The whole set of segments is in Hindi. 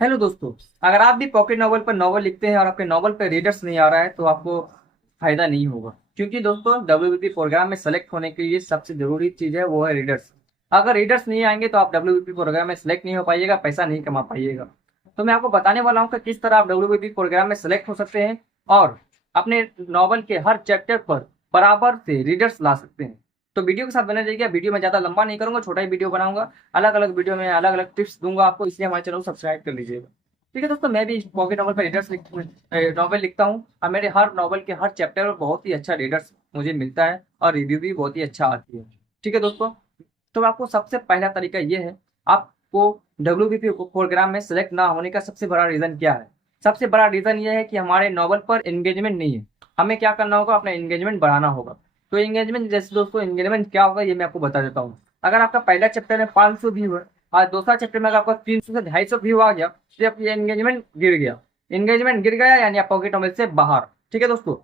हेलो दोस्तों। अगर आप भी पॉकेट नॉवल पर नॉवल लिखते हैं और आपके नॉवल पर रीडर्स नहीं आ रहा है तो आपको फायदा नहीं होगा, क्योंकि दोस्तों WBP प्रोग्राम में सेलेक्ट होने के लिए सबसे जरूरी चीज है वो है रीडर्स। अगर रीडर्स नहीं आएंगे तो आप WBP प्रोग्राम में सेलेक्ट नहीं हो पाइएगा, पैसा नहीं कमा पाइएगा। तो मैं आपको बताने वाला हूँ कि किस तरह आप WBP प्रोग्राम में सेलेक्ट हो सकते हैं और अपने नॉवल के हर चैप्टर पर बराबर से रीडर्स ला सकते हैं। तो वीडियो के साथ बने रहिएगा। वीडियो में ज्यादा लंबा नहीं करूंगा, छोटा ही वीडियो बनाऊंगा। अलग अलग वीडियो में अलग अलग टिप्स दूंगा आपको, इसलिए हमारे चैनल को सब्सक्राइब कर लीजिएगा। ठीक है दोस्तों, मैं भी पॉकेट नॉवल पर रीडर्स नॉवल लिखता हूँ और मेरे हर नॉवल के हर चैप्टर में बहुत ही अच्छा रीडर्स मुझे मिलता है और रिव्यू भी बहुत ही अच्छा आती है। ठीक है दोस्तों, तो आपको सबसे पहला तरीका ये है। आपको WBP प्रोग्राम में सेलेक्ट ना होने का सबसे बड़ा रीजन क्या है? सबसे बड़ा रीजन ये है कि हमारे नॉवल पर एंगेजमेंट नहीं है। हमें क्या करना होगा, अपना एंगेजमेंट बढ़ाना होगा। तो एंगेजमेंट जैसे दोस्तों, एंगेजमेंट क्या होगा ये मैं आपको बता देता हूँ। अगर आपका पहला चैप्टर में 500 व्यू है और दूसरा चैप्टर में अगर आपका 300 से 250 व्यू आ गया तो आपकी एंगेजमेंट गिर गया। एंगेजमेंट गिर गया यानी आप पॉकेट नॉवेल से बाहर। ठीक है दोस्तों,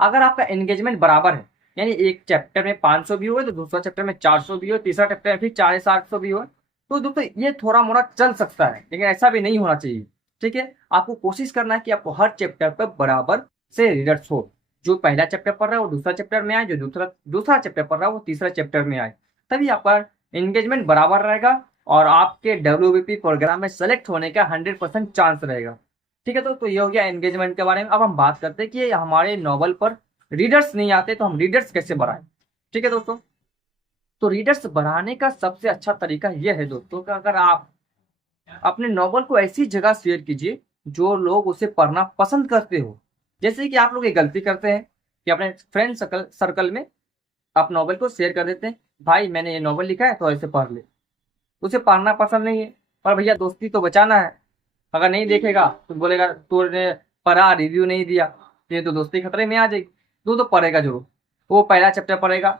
अगर आपका एंगेजमेंट बराबर है, यानी एक चैप्टर में 500 व्यू है तो दूसरा चैप्टर में 400 व्यू है, तीसरा चैप्टर में फिर 450 व्यू है, तो दोस्तों ये थोड़ा मोड़ा चल सकता है, लेकिन ऐसा भी नहीं होना चाहिए। ठीक है, आपको कोशिश करना है कि आपको हर चैप्टर पर बराबर से रीडर्स हो। जो पहला चैप्टर पढ़ रहा है वो दूसरा चैप्टर में आए, जो दूसरा दूसरा चैप्टर पढ़ रहा है वो तीसरा चैप्टर में आए, तभी आपका एंगेजमेंट बराबर रहेगा और आपके WBP प्रोग्राम में सेलेक्ट होने का 100% चांस रहेगा। ठीक है, तो ये हो गया एंगेजमेंट के बारे में। अब हम बात करते हैं कि हमारे नॉवल पर रीडर्स नहीं आते तो हम रीडर्स कैसे बढ़ाएं। ठीक है दोस्तों, तो रीडर्स बढ़ाने का सबसे अच्छा तरीका यह है दोस्तों कि अगर आप अपने नॉवल को ऐसी जगह शेयर कीजिए जो लोग उसे पढ़ना पसंद करते हो। जैसे कि आप लोग एक गलती करते हैं कि अपने फ्रेंड सर्कल में आप नॉवल को शेयर कर देते हैं, भाई मैंने ये नॉवल लिखा है तो ऐसे पढ़ ले। उसे पढ़ना पसंद नहीं है, पर भैया दोस्ती तो बचाना है। अगर नहीं देखेगा तो बोलेगा तूने पढ़ा, रिव्यू नहीं दिया, तो ये तो दोस्ती खतरे में आ जाएगी। तो पढ़ेगा जरूर। वो पहला चैप्टर पढ़ेगा,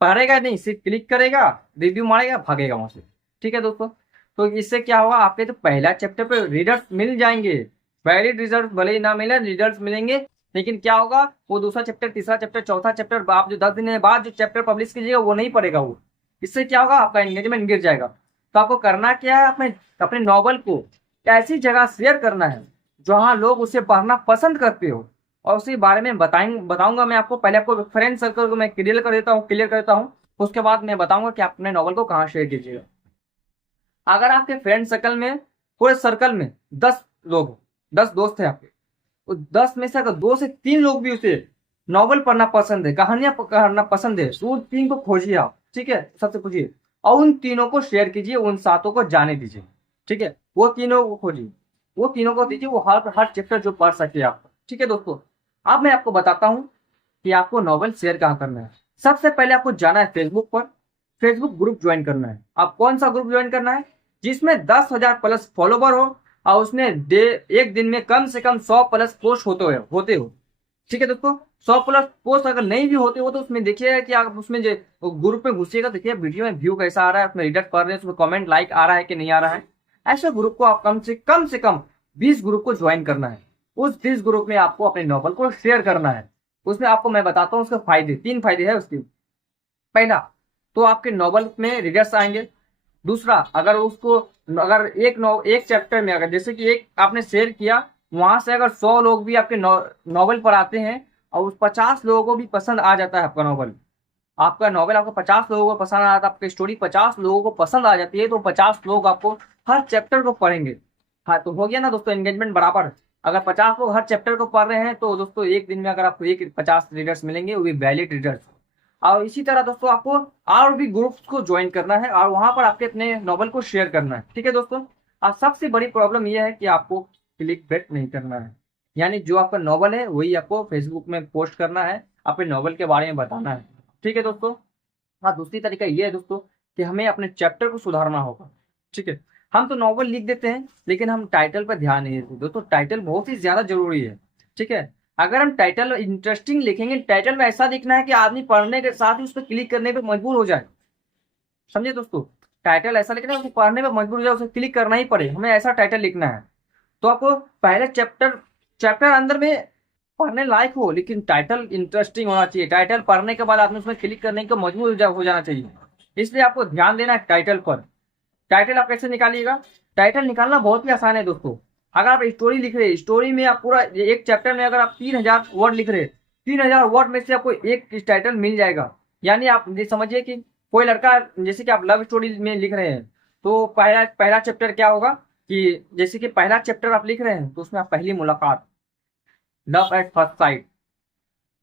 पढ़ेगा नहीं, सिर्फ क्लिक करेगा, रिव्यू मारेगा, भागेगा वहां से। ठीक है दोस्तों, तो इससे क्या होगा, आपके तो पहला चैप्टर पे रीडर्स मिल जाएंगे। वैलिड रिजल्ट भले ही ना मिले, रिजल्ट मिलेंगे, लेकिन क्या होगा, वो दूसरा चैप्टर, तीसरा चैप्टर, चौथा चैप्टर आप जो 10 दिन के बाद जो चैप्टर पब्लिश कीजिएगा वो नहीं पढ़ेगा वो। इससे क्या होगा, आपका एंगेजमेंट गिर जाएगा। तो आपको करना क्या है, अपने अपने नॉवल को ऐसी जगह शेयर करना है जहां लोग उसे पढ़ना पसंद करते हो, और उसी बारे में बताऊंगा मैं आपको। पहले आपको फ्रेंड सर्कल को मैं क्लियर कर देता हूँ, उसके बाद मैं बताऊंगा कि आप अपने नॉवल को कहाँ शेयर कीजिएगा। अगर आपके फ्रेंड सर्कल में, पूरे सर्कल में 10 लोग हो, 10 दोस्त है आपके, तो 10 में से अगर 2 से 3 लोग भी उसे नॉवल पढ़ना पसंद है, कहानियां पढ़ना पसंद है, तो उन 3 को खोजिए आप। ठीक है, सबसे पूछिए और उन तीनों को शेयर कीजिए, उन 7 को जाने दीजिए। ठीक है, वो तीनों को खोजिए, वो तीनों को दीजिए, वो हर हर चैप्टर जो पढ़ सके आप। ठीक है दोस्तों, अब मैं आपको बताता हूँ कि आपको नॉवल शेयर कहाँ करना है। सबसे पहले आपको जाना है फेसबुक पर, फेसबुक ग्रुप ज्वाइन करना है। आप कौन सा ग्रुप ज्वाइन करना है, जिसमें 10,000 प्लस फॉलोवर हो और उसमें एक दिन में कम से कम 100 प्लस पोस्ट होते हो। ठीक है दोस्तों, 100 प्लस पोस्ट अगर नहीं भी होते हो तो उसमें देखिए कि आप उसमें जो ग्रुप में घुसिएगा, देखिए वीडियो में व्यू कैसा आ रहा है, उसमें रीडर पढ़ रहे हैं, उसमें कमेंट लाइक आ रहा है कि नहीं आ रहा है। ऐसे ग्रुप को आप कम से कम 20 ग्रुप को ज्वाइन करना है। उस 20 ग्रुप में आपको अपने नॉवल को शेयर करना है। उसमें आपको मैं बताता हूँ उसके फायदे, 3 फायदे है उसके। पहला, तो आपके नॉवल में रीडर्स आएंगे। दूसरा, अगर एक चैप्टर में, अगर जैसे कि एक आपने शेयर किया, वहां से अगर 100 लोग भी आपके नॉवल पर आते हैं और उस 50 लोगों को भी पसंद आ जाता है आपका नॉवल आपको 50 लोगों को पसंद आ जाता है, आपकी स्टोरी 50 लोगों को पसंद आ जाती है, तो 50 लोग आपको हर चैप्टर को पढ़ेंगे। हाँ, तो हो गया ना दोस्तों, एंगेजमेंट बराबर। अगर 50 लोग हर चैप्टर को पढ़ रहे हैं तो दोस्तों एक दिन में अगर आपको 50 रीडर्स मिलेंगे, वो भी वैलिड रीडर्स। और इसी तरह दोस्तों आपको और भी ग्रुप्स को ज्वाइन करना है और वहां पर आपके अपने नॉवल को शेयर करना है। ठीक है दोस्तों, और सबसे बड़ी प्रॉब्लम यह है कि आपको क्लिक बेट नहीं करना है, यानी जो आपका नॉवल है वही आपको फेसबुक में पोस्ट करना है, अपने नॉवल के बारे में बताना है। ठीक है दोस्तों, हाँ, दूसरी तरीका ये है दोस्तों कि हमें अपने चैप्टर को सुधारना होगा। ठीक है, हम तो नॉवल लिख देते हैं लेकिन हम टाइटल पर ध्यान नहीं देते दोस्तों। टाइटल बहुत ही ज्यादा जरूरी है। ठीक है, अगर हम टाइटल इंटरेस्टिंग लिखेंगे, टाइटल में ऐसा लिखना है कि आदमी पढ़ने के साथ ही उस पर क्लिक करने पर मजबूर हो जाए। समझे दोस्तों, टाइटल ऐसा लिखना है उसको पढ़ने पर मजबूर हो जाए, उसे क्लिक करना ही पड़े, हमें ऐसा टाइटल लिखना है। तो आपको पहले चैप्टर चैप्टर अंदर में पढ़ने लायक हो, लेकिन टाइटल इंटरेस्टिंग होना चाहिए। टाइटल पढ़ने के बाद आपने उसमें क्लिक करने का मजबूर हो जाना चाहिए। इसलिए आपको ध्यान देना है टाइटल पर। टाइटल आप कैसे निकालिएगा, टाइटल निकालना बहुत ही आसान है दोस्तों। अगर आप स्टोरी लिख रहे हैं, स्टोरी में आप पूरा एक चैप्टर में अगर आप 3000 वर्ड लिख रहे हैं, 3000 वर्ड में से आपको एक टाइटल मिल जाएगा। यानी आप ये समझिए कि कोई लड़का, जैसे कि आप लव स्टोरी में लिख रहे हैं, तो पहला पहला चैप्टर क्या होगा कि जैसे कि पहला चैप्टर आप लिख रहे हैं तो उसमें आप पहली मुलाकात, लव एट फर्स्ट साइट,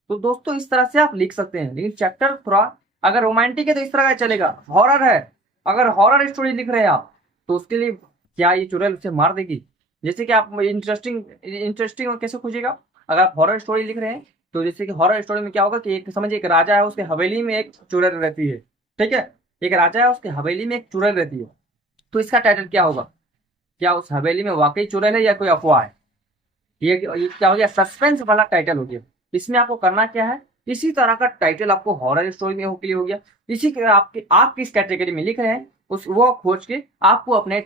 तो दोस्तों इस तरह से आप लिख सकते हैं। लेकिन चैप्टर थोड़ा अगर रोमांटिक है तो इस तरह का चलेगा। हॉरर है, अगर हॉरर स्टोरी लिख रहे हैं आप, तो उसके लिए क्या ये चुड़ैल उसे मार देगी? जैसे कि आप इंटरेस्टिंग इंटरेस्टिंग कैसे खोजिएगा? अगर आप हॉरर स्टोरी लिख रहे हैं तो जैसे कि हॉरर स्टोरी में क्या होगा कि एक समझिए एक राजा है, उसके हवेली में एक चुड़ैल रहती है। ठीक है, एक राजा है, उसके हवेली में एक चुड़ैल रहती है। तो इसका टाइटल क्या होगा? क्या उस हवेली में वाकई चुड़ैल है या कोई अफवाह है? ये क्या हो गया? सस्पेंस वाला टाइटल हो गया। इसमें आपको करना क्या है, इसी तरह का टाइटल आपको हॉरर स्टोरी में के लिए हो गया। इसी के आपके आप किस कैटेगरी में लिख रहे हैं उस वो खोज के आपको अपने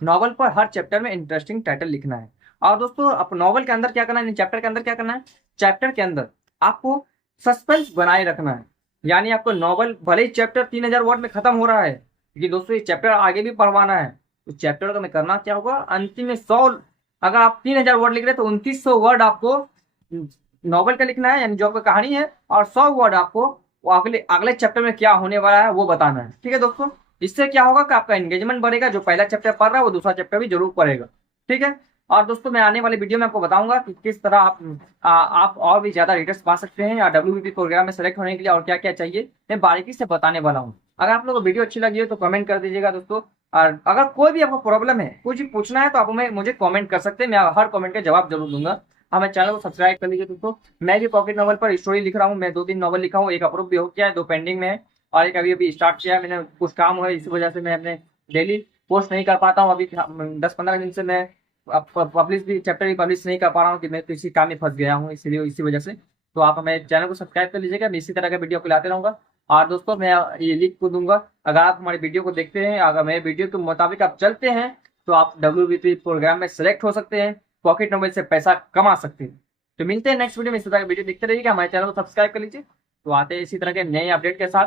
नॉवल पर हर चैप्टर में इंटरेस्टिंग टाइटल लिखना है। और दोस्तों आप नॉवल के अंदर क्या करना है, चैप्टर के अंदर क्या करना है, चैप्टर के अंदर आपको सस्पेंस बनाए रखना है। यानी आपको नॉवल भले ही चैप्टर 3000 वर्ड में खत्म हो रहा है, लेकिन दोस्तों ये चैप्टर आगे भी पढ़वाना है। तो चैप्टर का में करना क्या होगा, अंतिम में 100, अगर आप 3000 वर्ड लिख रहे हैं तो 2900 वर्ड आपको नॉवल का लिखना है, यानी जो आपका कहानी है, और 100 वर्ड आपको वो अगले अगले चैप्टर में क्या होने वाला है वो बताना है। ठीक है दोस्तों, इससे क्या होगा कि आपका एंगेजमेंट बढ़ेगा, जो पहला चैप्टर पढ़ रहा है वो दूसरा चैप्टर भी जरूर पढ़ेगा। ठीक है, और दोस्तों मैं आने वाले वीडियो में आपको बताऊंगा कि किस तरह आप और भी ज्यादा रीडर्स पा सकते हैं या WBP प्रोग्राम में सेलेक्ट होने के लिए और क्या क्या चाहिए, मैं बारीकी से बताने वाला हूँ। अगर आप लोगों को वीडियो अच्छी लगी हो तो कमेंट कर दीजिएगा दोस्तों। और अगर कोई भी आपको प्रॉब्लम है, कुछ भी पूछना है, तो आप मुझे कमेंट कर सकते हैं, मैं हर कमेंट का जवाब जरूर दूंगा। हमें चैनल को सब्सक्राइब कर लीजिए दोस्तों। मैं भी पॉकेट नॉवल पर स्टोरी लिख रहा हूँ, मैं 2-3 नॉवल लिखा हूँ, एक अप्रूव भी हो गया है, 2 पेंडिंग में है, और एक अभी अभी स्टार्ट किया है मैंने। कुछ काम है, इसी वजह से मैं अपने डेली पोस्ट नहीं कर पाता हूँ। अभी 10-15 दिन से मैं पब्लिश भी चैप्टर भी पब्लिश नहीं कर पा रहा हूँ कि मैं तो इसी काम में फंस गया हूँ, इसीलिए इसी वजह से। तो आप हमें चैनल को सब्सक्राइब कर लीजिएगा, मैं इसी तरह का वीडियो को लाते रहूँगा। और दोस्तों मैं ये लिख को दूंगा, अगर आप हमारी वीडियो को देखते हैं, अगर मेरे वीडियो के मुताबिक आप चलते हैं, तो आप WBP प्रोग्राम में सेलेक्ट हो सकते हैं, पॉकेट नॉवेल से पैसा कमा सकते हैं। तो मिलते हैं नेक्स्ट वीडियो में। इसी तरह का वीडियो देखते रहिएगा, हमारे चैनल को सब्सक्राइब कर लीजिए। तो आते हैं इसी तरह के नए अपडेट के साथ।